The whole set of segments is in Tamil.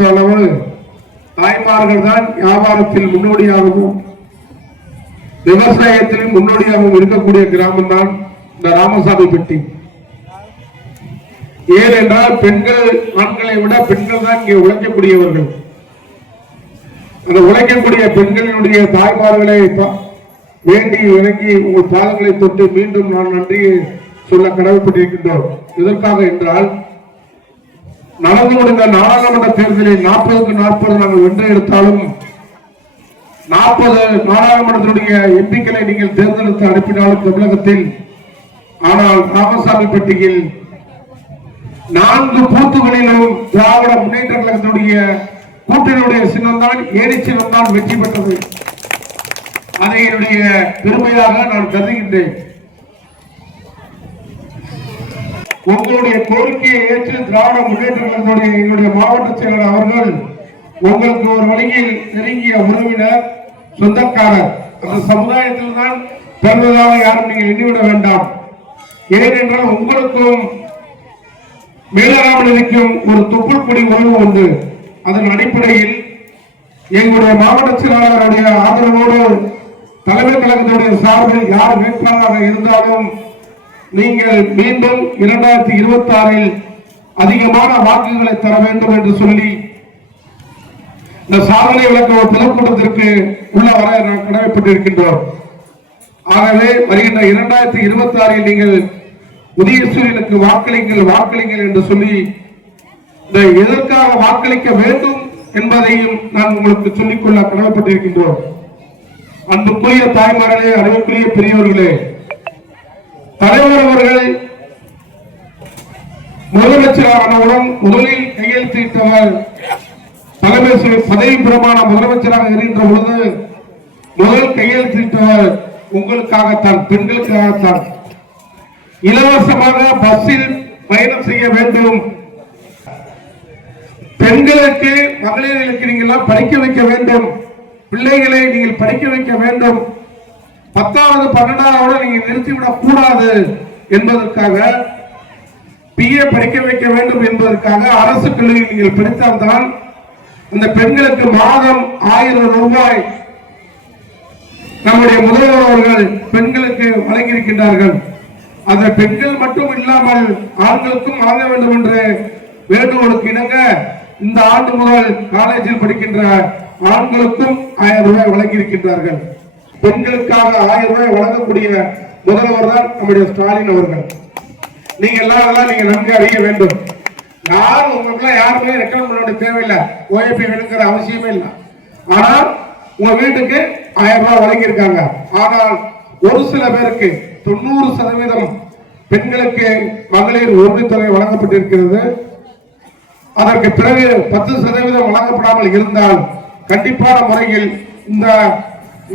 பொறுத்த அளவு தாய்மார்கள் தான் வியாபாரத்தில் முன்னோடியாகவும் விவசாயத்திலும் முன்னோடியாகவும் இருக்கக்கூடிய கிராமம் தான் இந்த ராமசாமி பெட்டி. ஏனென்றால் பெண்கள் ஆண்களை விட பெண்கள் தான் இங்கே உழைக்கக்கூடியவர்கள். அந்த உழைக்கக்கூடிய பெண்களினுடைய தாய்மார்களை வேண்டி விளங்கி உங்கள் பாதங்களை தொட்டு மீண்டும் நான் நன்றி சொல்ல கடமைப்பட்டிருக்கின்றோம். எதற்காக என்றால் நடந்து முடிந்த நாடாளுமன்ற தேர்தலில் நாற்பதுக்கு நாற்பது நாங்கள் வென்று எடுத்தாலும் நாற்பது நாடாளுமன்றத்தினுடைய எம்பிக்களை நீங்கள் தேர்ந்தெடுத்து அனுப்பினாலும் தமிழகத்தில் ஆனால் ராமசாமி பெட்டியில் நான்கு பூத்துகளிலும் திராவிட முன்னேற்ற கழகத்தினுடைய கூட்டணியுடைய சின்னம் தான் ஏடி சின்னம்தான் வெற்றி பெற்றது. அதை என்னுடைய பெருமையாக நான் கருதுகின்றேன். உங்களுடைய கோரிக்கையை ஏற்று திராவிட முன்னேற்ற கழகத்துடைய என்னுடைய மாவட்ட செயலர் அவர்கள் உங்களுக்கு ஒரு வழியில் நெருங்கிய உறவினர் சொந்தக்காரர் அந்த சமுதாயத்தில் தான் பிறந்ததாக யாரும் நீங்கள் எண்ணிவிட வேண்டாம். ஏனென்றால் உங்களுக்கும் மேலராமனுக்கும் ஒரு தொப்புள் கொடி உறவு உண்டு. அதன் அடிப்படையில் எங்களுடைய மாவட்ட செயலாளருடைய ஆதரவோடு தலைமை கழகத்துடைய சார்பில் யார் வேட்பாளராக இருந்தாலும் நீங்கள் மீண்டும் இரண்டாயிரத்தி இருபத்தி ஆறில் அதிகமான வாக்குகளை தர வேண்டும் என்று சொல்லி இந்த சாதனை விளக்க ஒரு பொதுக்கூட்டத்திற்கு உள்ள வர நான் கடமைப்பட்டிருக்கின்றோம். ஆகவே வருகின்ற இரண்டாயிரத்தி இருபத்தி ஆறில் நீங்கள் உதயசூரியனுக்கு வாக்களிங்கள் வாக்களிங்கள் என்று சொல்லி இந்த எதற்காக வாக்களிக்க வேண்டும் என்பதையும் நான் உங்களுக்கு சொல்லிக்கொள்ள கடமைப்பட்டிருக்கின்றோம். அன்புக்குரிய தாய்மார்களே அறிவுக்குரிய பெரியவர்களே தலைவர் அவர்கள் முதலமைச்சரானவுடன் முதலில் கையெழுத்திட்டவர் தலைமை பதவி பிரமாண முதலமைச்சராக இருக்கின்ற பொழுது முதல் கையெழுத்திட்டவர் உங்களுக்காகத்தான் பெண்களுக்காகத்தான். இலவசமாக பஸ்ஸில் பயணம் செய்ய வேண்டும். பெண்களுக்கு மகளிர்களுக்கு நீங்கள் படிக்க வைக்க வேண்டும். பிள்ளைகளை நீங்கள் படிக்க வைக்க வேண்டும். பத்தாவது பன்னெண்டாவது நீங்க நிறுத்திவிடக் கூடாது என்பதற்காக பிஏ படிக்க வைக்க வேண்டும் என்பதற்காக அரசு கல்லூரியில் நீங்கள் படித்தால்தான் அந்த பெண்களுக்கு மாதம் ஆயிரம் ரூபாய் நம்முடைய முதல்வர் அவர்கள் பெண்களுக்கு வழங்கியிருக்கின்றார்கள். அந்த பெண்கள் மட்டும் இல்லாமல் ஆண்களுக்கும் வழங்க வேண்டும் என்று வேண்டுகோளுக்கு இணங்க இந்த ஆண்டு முதல் காலேஜில் படிக்கின்ற ஆண்களுக்கும் ஆயிரம் ரூபாய் வழங்கியிருக்கின்றார்கள். பெண்களுக்காக ஆயிரம் ரூபாய் வழங்கக்கூடிய முதல்வர் தான் நம்முடைய ஸ்டாலின் அவர்கள். நீங்க எல்லாரெல்லாம் அதெல்லாம் நீங்க நன்கு அறிய வேண்டும். யாரும் உங்களுக்குலாம் யாருமே ரெக்கமெண்ட் பண்ண வேண்டிய தேவையில்லை. ஓஏபி வேணுங்கிற அவசியமே இல்லை. ஆனால் உங்க வீட்டுக்கு ஆயிரம் ரூபாய் வழங்கியிருக்காங்க. ஆனால் ஒரு சில பேருக்கு தொண்ணூறு சதவீதம் பெண்களுக்கு மகளிர் உரிமைத்தொகை வழங்கப்பட்டிருக்கிறது. அதற்கு பிறகு பத்து சதவீதம் வழங்கப்படாமல் இருந்தால் கண்டிப்பான முறையில் இந்த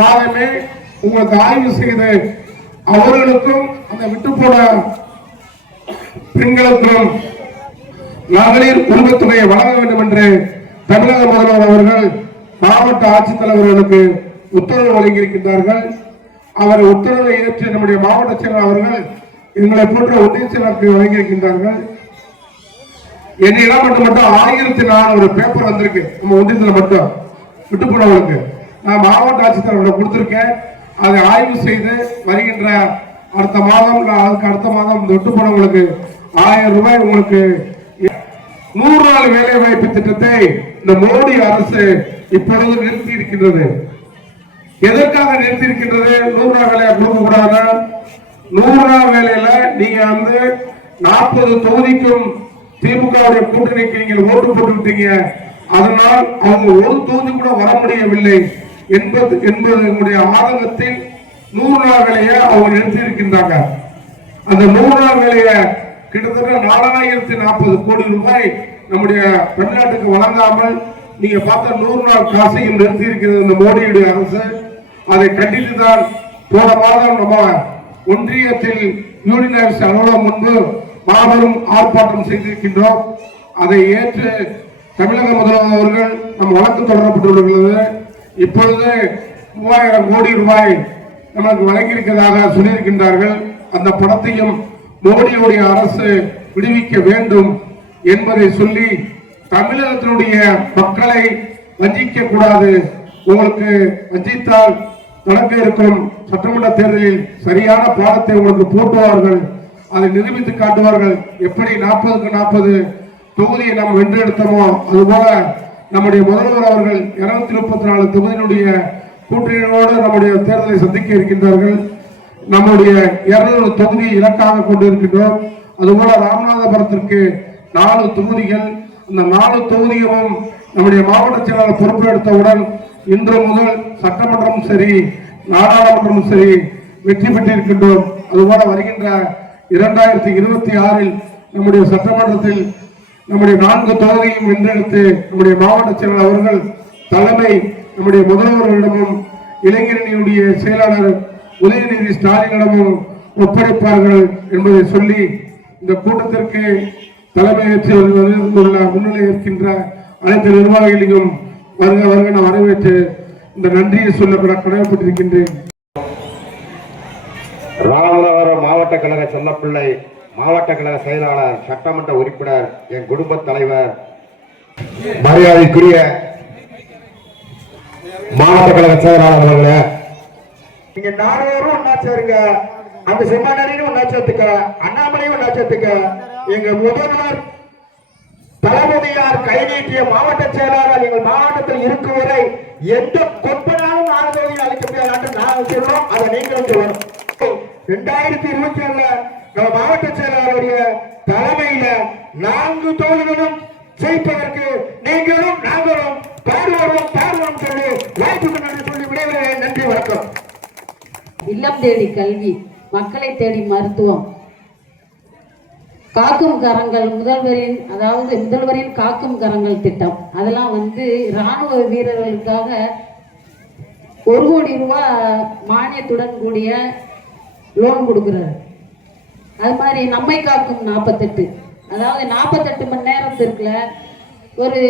யாருமே உங்களுக்கு ஆய்வு செய்து அவர்களுக்கும் அந்த விட்டு போன பெண்களுக்கும் மகளிர் குடும்பத்துறையை வழங்க வேண்டும் என்று தமிழக முதல்வர் அவர்கள் மாவட்ட ஆட்சித்தலைவர்களுக்கு உத்தரவு வழங்கியிருக்கின்றார்கள். அவர் உத்தரவை ஏற்று நம்முடைய மாவட்ட செயலர் அவர்கள் எங்களை போன்ற ஒன்றிய செயலருக்கு வழங்கியிருக்கின்றார்கள். என்னிடம் மட்டும் மட்டும் ஆயிரத்தி நானூறு பேப்பர் வந்திருக்கு. நம்ம ஒன்றியத்தில் மட்டும். விட்டு நான் மாவட்ட ஆட்சித்தலைவர்கிட்ட கொடுத்துருக்கேன். அதை ஆய்வு செய்து வருகின்ற அடுத்த மாதம் அதுக்கு அடுத்த மாதம் தொட்டு விட்டு போனவங்களுக்கு ஆயிரம் ரூபாய் உங்களுக்கு நூறு நாள் வேலை வாய்ப்பு திட்டத்தை இந்த மோடி அரசு இப்பொழுது நிறுத்தி இருக்கின்றது. எதற்காக நிறுத்தி இருக்கின்றது? நூறு நாள் வேலையை கொடுக்க கூடாதுன்னா நூறு நாள் வேலையில நீங்க வந்து நாற்பது தொகுதிக்கும் திமுகவுடைய கூட்டணிக்கு நீங்கள் ஓட்டு போட்டு விட்டீங்க அதனால் அவங்க ஒரு தொகுதி கூட வர முடியவில்லை. என்பது என்பதனுடைய எங்களுடைய ஆதங்கத்தில் நூறு நாள் வேலையை அவங்க நிறுத்தியிருக்கின்றாங்க. அந்த நூறு நாள் வேலையை கிட்டத்தட்ட நாலாயிரத்தி நாற்பது கோடி ரூபாய் நம்முடைய தமிழ்நாட்டுக்கு வழங்காமல் நீங்க பார்த்த நூறு நாள் காசையும் நிறுத்தி இருக்கிறது இந்த மோடியுடைய அரசு. அதை கண்டித்து தான் போன மாதம் நம்ம ஒன்றியத்தில் யூனியன் அரசு அலுவலகம் முன்பு மாபெரும் ஆர்ப்பாட்டம் செய்திருக்கின்றோம். அதை ஏற்று தமிழக முதல்வர் அவர்கள் நம் வழக்கு தொடரப்பட்டுள்ளது. இப்பொழுது மூவாயிரம் கோடி ரூபாய் நமக்கு வழங்கியிருக்கிறதாக சொல்லியிருக்கின்றார்கள். அந்த பணத்தையும் மோடியுடைய அரசு விடுவிக்க வேண்டும் என்பதை சொல்லி தமிழகத்தினுடைய மக்களை வஞ்சிக்க கூடாது. உங்களுக்கு வஞ்சித்தால் நடக்க இருக்கும். சட்டமன்ற தேர்தலில் சரியான பாடத்தை உங்களுக்கு போட்டுவார்கள். அதை நிரூபித்து காட்டுவார்கள். எப்படி நாற்பதுக்கு நாற்பது தொகுதியை நாம் வென்றெடுத்தோமோ அதுபோல நம்முடைய முதல்வர் அவர்கள் இருநூத்தி முப்பத்தி நாலு தொகுதியினுடைய கூட்டணியோடு நம்முடைய தேர்தலை சந்திக்க இருக்கின்றார்கள். நம்முடைய இருநூறு தொகுதி இலக்காக கொண்டு இருக்கின்றோம் அதுபோல ராமநாதபுரத்திற்கு நாலு தொகுதிகள். அந்த நாலு தொகுதியும் நம்முடைய மாவட்ட செயலாளர் பொறுப்பெடுத்தவுடன் இன்று முதல் சட்டமன்றமும் சரி நாடாளுமன்றமும் சரி வெற்றி பெற்றிருக்கின்றோம். அதுபோல வருகின்ற இரண்டாயிரத்தி இருபத்தி ஆறில் நம்முடைய சட்டமன்றத்தில் நம்முடைய நான்கு தொகுதியும் வென்றெடுத்து நம்முடைய மாவட்ட செயலாளர் அவர்கள் தலைமை நம்முடைய முதல்வர்களிடமும் இளைஞரணியுடைய செயலாளர் உதயநிதி ஸ்டாலினிடமும் ஒப்படைப்பார்கள் என்பதை சொல்லி இந்த கூட்டத்திற்கு தலைமையேற்று உள்ள முன்னிலை இருக்கின்ற அனைத்து நிர்வாகிகளையும் வருக வருக நான் வரவேற்று இந்த நன்றியை சொல்ல கடமைப்பட்டிருக்கின்றேன். ராமநாதபுரம் மாவட்ட கழக செல்லப்பிள்ளை மாவட்ட கழக செயலாளர் சட்டமன்ற உறுப்பினர் என் குடும்ப தலைவர் மரியாதைக்குரிய மாவட்ட கழக செயலாளர் அவர்களே. நீங்க நானூறும் ஒன்னா சேருங்க. அந்த செம்மானரையும் ஒன்னா சேர்த்துக்க அண்ணாமலையும் ஒன்னா சேர்த்துக்க. எங்க முதல்வர் தளபதியார் கை நீட்டிய மாவட்ட செயலாளர் எங்கள் மாவட்டத்தில் இருக்கும் வரை எந்த கொப்பனாலும் நாடுதோதி அளிக்க முடியாது நாங்கள் சொல்றோம். அதை நீங்களும் சொல்லணும் ரெண்டாயிரத்தி இருபத்தி ஏழுல நம்ம மாவட்ட செயலாளருடைய தலைமையில நான்கு தோழர்களும் ஜெயிப்பதற்கு நீங்களும் நாங்களும் பாடுவோம் பாடுவோம் சொல்லி வாய்ப்புக்கு நன்றி சொல்லி விடைபெறுகிறேன். நன்றி வணக்கம். இல்லம் தேடி கல்வி மக்களை தேடி மருத்துவம். காக்கும் கரங்கள் முதல்வரின் அதாவது முதல்வரின் காக்கும் கரங்கள் திட்டம். அதெல்லாம் வந்து இராணுவ வீரர்களுக்காக ஒரு கோடி ரூபாய் மானியத்துடன் கூடிய லோன் கொடுக்குறாரு. அது மாதிரி நம்மை காக்கும் நாற்பத்தெட்டு அதாவது நாற்பத்தெட்டு மணி நேரத்திற்குள்ள ஒரு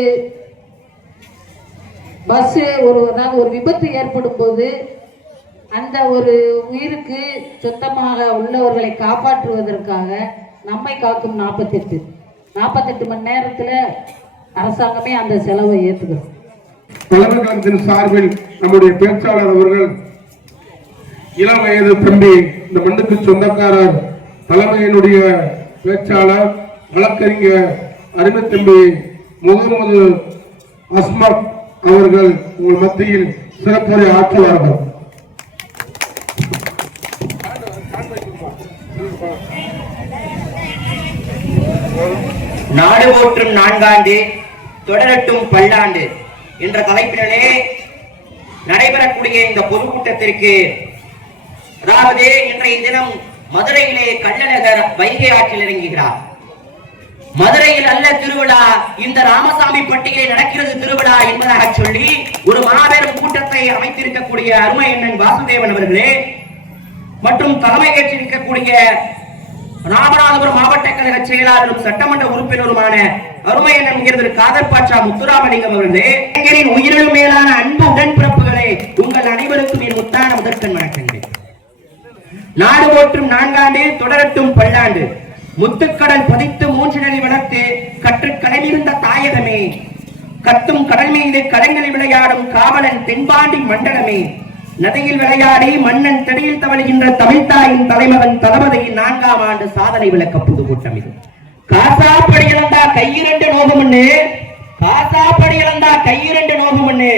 பஸ்ஸு ஒரு அதாவது ஒரு விபத்து ஏற்படும் போது அந்த ஒரு உயிருக்கு சொந்தமாக உள்ளவர்களை காப்பாற்றுவதற்காக நம்மை காக்கும் நாற்பத்தெட்டு நாற்பத்தெட்டு மணி நேரத்தில் அரசாங்கமே அந்த செலவை ஏற்றுக்கிறோம் தலைமை கழகத்தின் சார்பில் நம்முடைய பேச்சாளர் அவர்கள் இளம் வயது தம்பி இந்த மண்ணுக்கு சொந்தக்காரர் தலைமையினுடைய பேச்சாளர் வழக்கறிஞர் அருமை முகமது அஸ்மத் அவர்கள் உங்கள் மத்தியில் சிறப்புரை ஆற்றுவார்கள். நாடு போற்றும் நான்காண்டு தொடரட்டும் பல்லாண்டு என்ற தலைப்பினே நடைபெறக்கூடிய இந்த பொதுக்கூட்டத்திற்கு அதாவது இன்றைய தினம் மதுரையிலே கள்ளழகர் வைகை ஆற்றில் இறங்குகிறார். மதுரையில் அல்ல திருவிழா இந்த ராமசாமி பட்டியலை நடக்கிறது திருவிழா என்பதாக சொல்லி ஒரு மாபெரும் கூட்டத்தை அமைத்திருக்கக்கூடிய அருமை அண்ணன் வாசுதேவன் அவர்களே மற்றும் தலைமை ஏற்றிருக்கக்கூடிய ராமநாதபுரம் மாவட்ட கழக செயலாளரும் சட்டமன்ற உறுப்பினருமான அருமையண்ணன் உயர்ந்த காதர் பாட்சா முத்துராமலிங்கம் அவர்களே இளைஞரின் மேலான அன்பு உடன்பிறப்புகளே உங்கள் அனைவருக்கும் என் முத்தான முதற்கண் வணக்கங்கள். நாடு போற்றும் நான்காண்டு தொடரட்டும் பல்லாண்டு. முத்துக்கடல் பதித்து மூன்று நிலை வளர்த்து கற்று கடலிருந்த தாயகமே. கத்தும் கடல் மீது கலைஞரை விளையாடும் காவலன் தென்பாண்டி மண்டலமே. நதியில் விளையாடி மன்னன் திரையில் தவழுகின்ற தமிழ்தாயின் தலைமகன் தளபதியின் நான்காம் ஆண்டு சாதனை விளக்க பொதுக்கூட்டம் இது. காசாப்படி இழந்தா கையிரண்டு நோகமண்ணு காசாப்படி இழந்தா கையிரண்டு நோகமண்ணு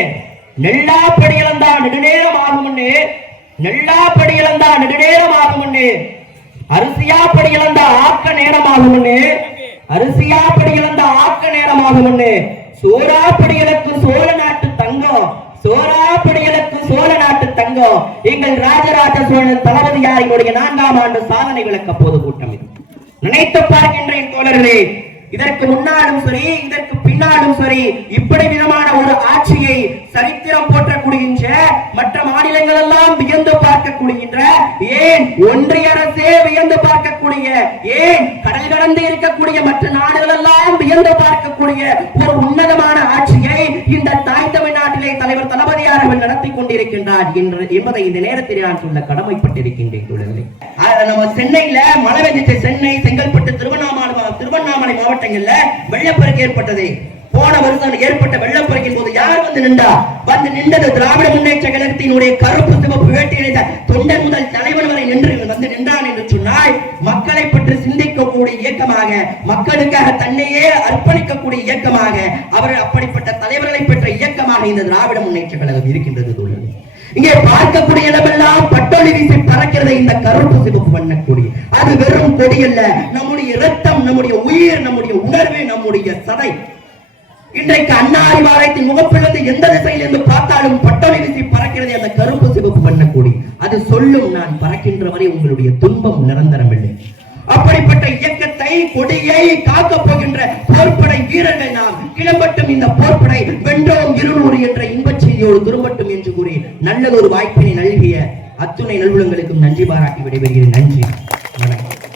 நெல்லாப்படி இழந்தா நெடுநேரம் நெல்லா படி இழந்தா நெடுநேரம் ஆகும்னு அரிசியா படி இழந்த ஆக்க நேரம் ஆகும்னு அரிசியா படி இழந்த ஆக்க நேரம் ஆகும்னு சோரா படிகளுக்கு சோழ நாட்டு தங்கம். சோரா படிகளுக்கு சோழ நாட்டு தங்கம். எங்கள் ராஜராஜ சோழன் தளபதியாரினுடைய நான்காம் ஆண்டு சாதனை விளக்க போது கூட்டம் இது. நினைத்து பார்க்கின்ற தோழர்களே இதற்கு முன்னாலும் சரி இதற்கு பின்னாலும் சரி இப்படி விதமான ஒரு ஆட்சியை சரித்திரம் போற்றக்கூடிகின்ற மற்ற மாநிலங்கள் எல்லாம் வியந்து பார்க்கக்கூடிகின்ற ஏன் ஒன்றிய அரசே வியந்து பார்க்கக்கூடிய ஏன் கடல் கடந்து இருக்கக்கூடிய மற்ற நாடுகள் எல்லாம் வியந்து பார்க்கக்கூடிய ஒரு உன்னதமான ஆட்சியை இந்த தாய் தமிழ்நாட்டிலே தலைவர் தளபதியார் அவர்கள் நடத்தி கொண்டிருக்கின்றார் என்று என்பதை இந்த நேரத்தில் நான் சொல்ல கடமைப்பட்டிருக்கின்றேன் நம்ம சென்னையில மழை வெஞ்சிச்சு சென்னை செங்கல்பட்டு திருவண்ணாமலை திருவண்ணாமலை மாவட்டங்கள்ல வெள்ளப்பெருக்கு ஏற்பட்டது. போன வருஷம் ஏற்பட்ட வெள்ளப்பெருக்கின் போது யார் வந்து நின்றா? வந்து நின்றது திராவிட முன்னேற்ற கழகத்தினுடைய கருப்பு சிவப்பு வேட்டி இணைந்த தொண்டன் முதல் தலைவன் வரை நின்று வந்து நின்றான் என்று சொன்னால் மக்களை பற்றி சிந்திக்கக்கூடிய இயக்கமாக மக்களுக்காக தன்னையே அர்ப்பணிக்கக்கூடிய இயக்கமாக அவர் அப்படிப்பட்ட தலைவர்களை பெற்ற இயக்கமாக இந்த திராவிட முன்னேற்ற கழகம் இருக்கின்றது தோழர்களே. இங்கே பார்க்கக்கூடிய இடமெல்லாம் பட்டொலி வீசி பறக்கிறது இந்த கருப்பு சிவப்பு பண்ணக்கூடிய அது வெறும் கொடி அல்ல. நம்முடைய இரத்தம் நம்முடைய உயிர் நம்முடைய உணர்வு நம்முடைய சதை. இன்றைக்கு அன்னாரி வாரத்தின் முகப்பிலிருந்து எந்த திசையிலிருந்து பார்த்தாலும் பட்டொலி வீசி பறக்கிறது அந்த கருப்பு சிவப்பு பண்ணக்கூடி அது சொல்லும் நான் பறக்கின்ற வரை உங்களுடைய துன்பம் நிரந்தரம் இல்லை அப்படிப்பட்ட இயக்கத்தை கொடியை காக்க போகின்ற போர்ப்படை வீரர்கள் நாம் கிளம்பட்டும் இந்த போர்ப்படை வென்றோம் இருநூறு என்ற இன்பச் செய்தியோடு திரும்பட்டும் என்று கூறி நல்லதொரு வாய்ப்பினை நல்கிய அத்துணை நல்வுலங்களுக்கும் நன்றி பாராட்டி விடைபெறுகிறேன். நன்றி. வணக்கம்